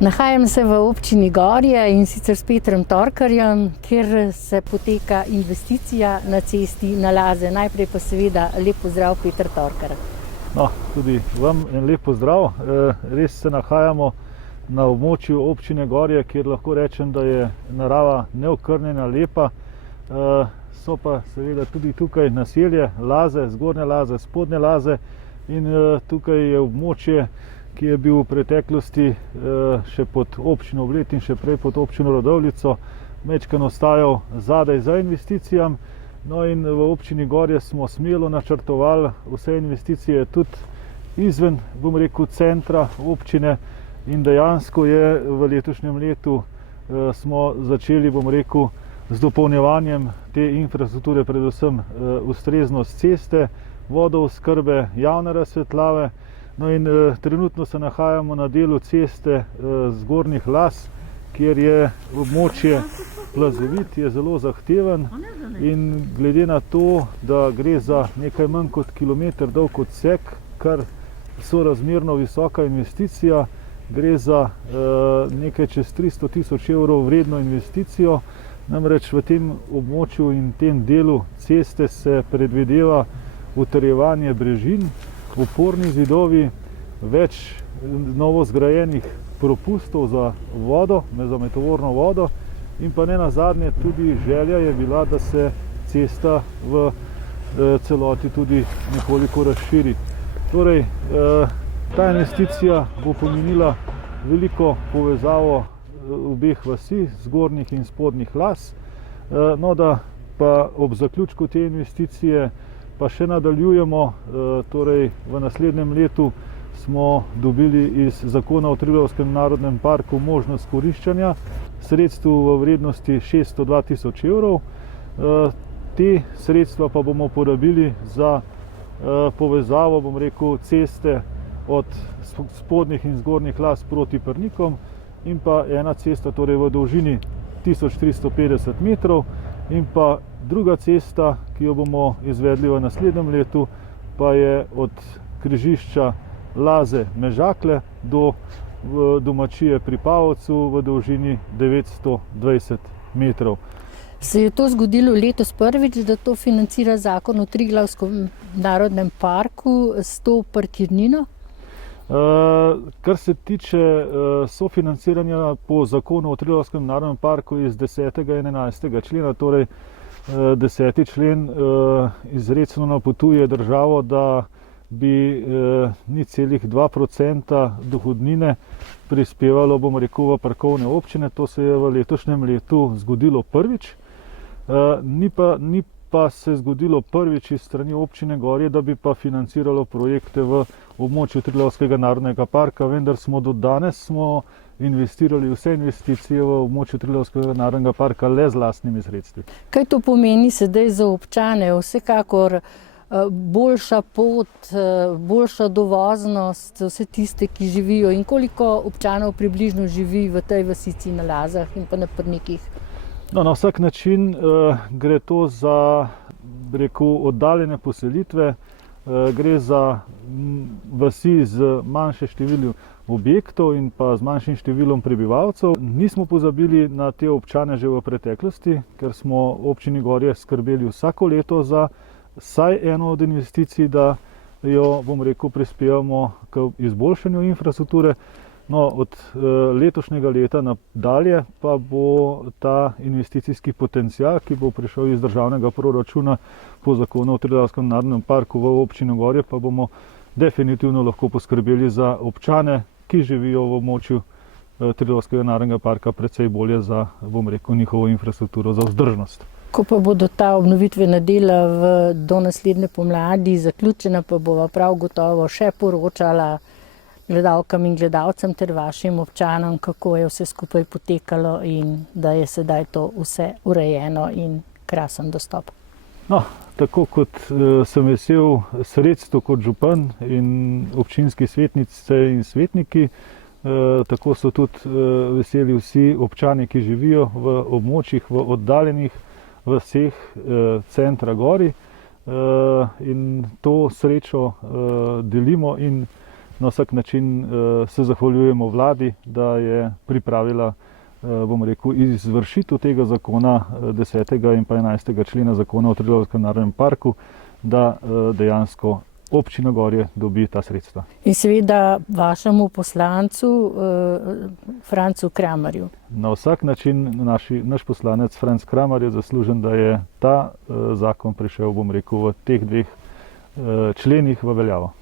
Nahajam se v občini Gorje in sicer s Petrom Torkarjem, kjer se poteka investicija na cesti na Laze. Najprej pa seveda lep pozdrav, Peter Torkar. No, tudi vam en lep pozdrav. Res se nahajamo na območju občine Gorje, kjer lahko rečem, da je narava neokrnjena, lepa. So pa seveda tudi tukaj naselje, Laze, zgornje Laze, spodnje Laze in tukaj je območje, ki je bil v preteklosti še pod občino Bled in še prej pod občino Radovljico, majčkeno ostajal zadaj za investicijam. No in v občini Gorje smo smelo načrtovali vse investicije tudi izven, bom rekel, centra občine in dejansko je v letošnjem letu smo začeli, bom rekel, z dopolnjevanjem te infrastrukture, predvsem ustreznost ceste, vodooskrbe, javne razsvetljave. No in trenutno se nahajamo na delu ceste Zgornjih Las, kjer je območje plazovit, je zelo zahteven in glede na to, da gre za nekaj manj kot kilometer dolg odsek, kar sorazmerno visoka investicija, gre za nekaj čez 300 tisoč evrov vredno investicijo, namreč v tem območju in tem delu ceste se predvideva utrjevanje brežin, oporni zidovi, več novo zgrajenih propustov za vodo, za metovorno vodo in pa ne nazadnje tudi želja je bila, da se cesta v celoti tudi nekoliko razširi. Torej, ta investicija bo pomenila veliko povezavo obeh vasi, zgornjih in spodnjih Las, no da pa ob zaključku te investicije pa še nadaljujemo, torej v naslednjem letu smo dobili iz zakona o Triglavskem narodnem parku možnost koriščenja sredstev v vrednosti 602 tisoč evrov. Te sredstva pa bomo porabili za povezavo, bom rekel, ceste od spodnjih in zgornjih Las proti Prnikom in pa ena cesta, torej v dolžini 1350 metrov in pa druga cesta, ki jo bomo izvedli v naslednjem letu, pa je od križišča Laze Mežakle do domačije pri Pavovcu v dolžini 920 metrov. Se je to zgodilo letos prvič, da to financira zakon o Triglavskem narodnem parku s to parkirnino? Kar se tiče sofinanciranja po zakonu o Triglavskem narodnem parku iz 10. in 11. člena, torej 10. člen izrecno napotuje državo, da bi 0,2% dohodnine prispevalo, bom rekel, v parkovne občine. To se je v letošnjem letu zgodilo prvič. Ni pa se zgodilo prvič iz strani občine Gorje, da bi pa financiralo projekte v območju Triglavskega narodnega parka, vendar smo do danes investirali vse investicije v območju Triglavskega narodnega parka le z lastnimi sredstvi. Kaj to pomeni sedaj za občane? Vsekakor boljša pot, boljša dovoznost za vse tiste, ki živijo, in koliko občanov približno živi v tej vasici na Lazah in pa na Prnikih? No, na vsak način gre to za, rekel, oddaljene poselitve, gre za vasi z manjšim številom objektov in pa z manjšim številom prebivalcev. Nismo pozabili na te občane že v preteklosti, ker smo občini Gorje skrbeli vsako leto za vsaj eno od investicij, da jo, bom rekel, prispevamo k izboljšanju infrastrukture. No, od letošnjega leta nadalje pa bo ta investicijski potencial, ki bo prišel iz državnega proračuna po zakonu o Triglavskem narodnem parku v občino Gorje, pa bomo definitivno lahko poskrbeli za občane, ki živijo v območju Triglavskega narodnega parka, precej bolje za, bom rekel, njihovo infrastrukturo, za vzdržnost. Ko pa bodo ta obnovitvena dela do naslednje pomladi zaključena, pa bova prav gotovo še poročala gledalkam in gledalcem ter vašim občanom, kako je vse skupaj potekalo in da je sedaj to vse urejeno in krasen dostop. No, tako kot sem vesel sredstev kot župan in občinski svetnice in svetniki, tako so tudi veseli vsi občani, ki živijo v območjih, v oddaljenih vseh centra Gorij in to srečo delimo in Na vsak način se zahvaljujemo vladi, da je pripravila izvršitev tega zakona 10. in pa 11. člena zakona o Triglavskem narodnem parku, da dejansko občina Gorje dobi ta sredstva. In seveda vašemu poslancu Francu Kramarju. Na vsak način naš poslanec Franc Kramar je zaslužen, da je ta zakon prišel, v teh dveh členih v veljavo.